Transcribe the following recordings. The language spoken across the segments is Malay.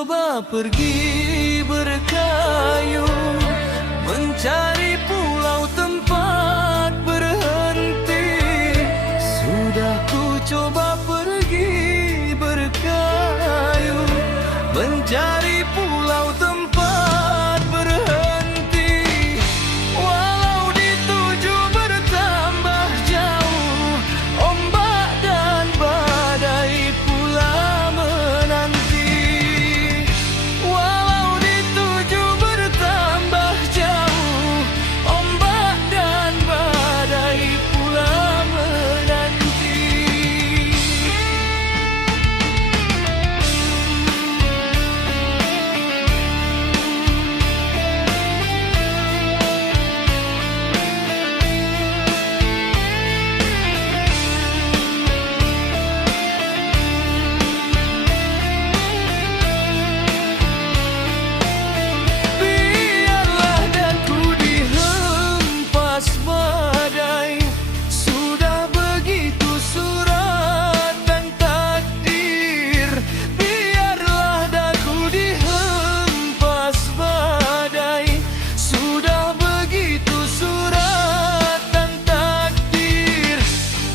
coba pergi berkayu, mencari pulau tempat berhenti. Sudah ku coba pergi berkayu, mencari pulau tempat berhenti. Walau dituju bertambah jauh, ombak dan badai pula menanti. Walau dituju bertambah jauh, ombak dan badai pula menanti. Biarlah daku dihempas badai, sudah begitu surat dan takdir. Biarlah daku dihempas badai, sudah begitu surat dan takdir.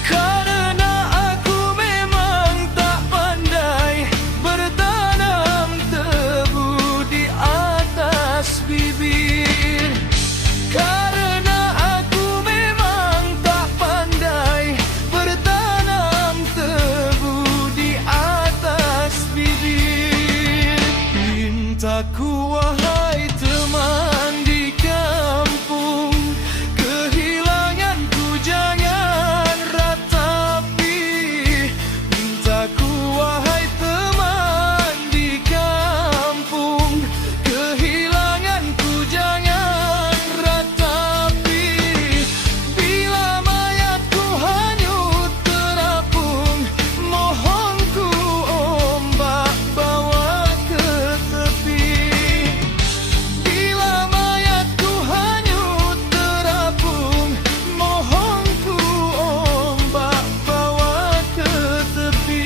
Karena aku memang tak pandai bertanam tebu di atas bibir. Karena aku memang tak pandai bertanam tebu di atas bibir. Pintaku wahai teman di kampung, kehilanganku jangan ratapi. Pintaku wahai teman di kampung, kehilanganku jangan ratapi. Bila mayatku hanyut terapung, mohon ku ombak bawa ke tepi. Bila mayatku hanyut terapung, mohon ku ombak bawa ke tepi.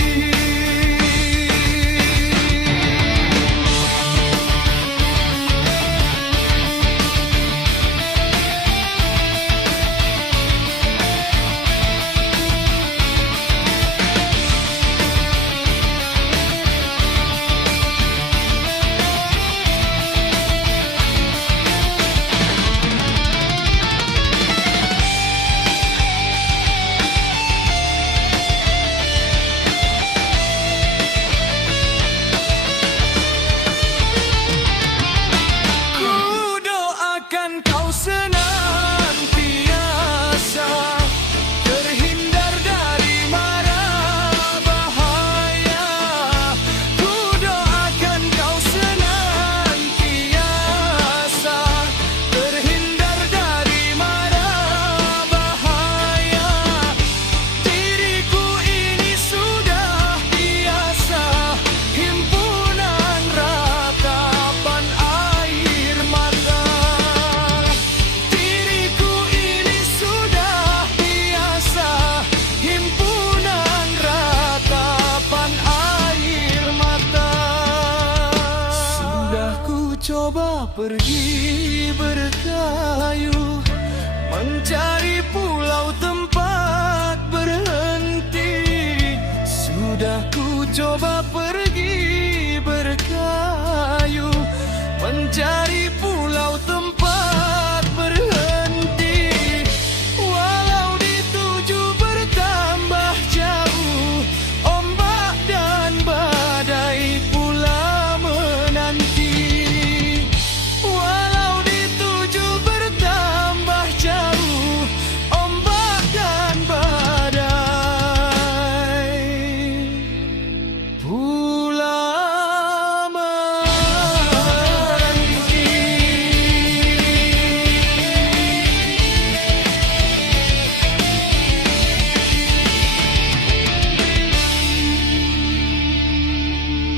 Ku doakan kau senantiasa terhindar dari mara bahaya. Ku doakan kau senantiasa terhindar dari mara bahaya. Diriku ini sudah biasa himpunan ratapan air mata. Diriku ini sudah biasa himpunan ratapan air mata. Sudah ku coba pergi berkayu,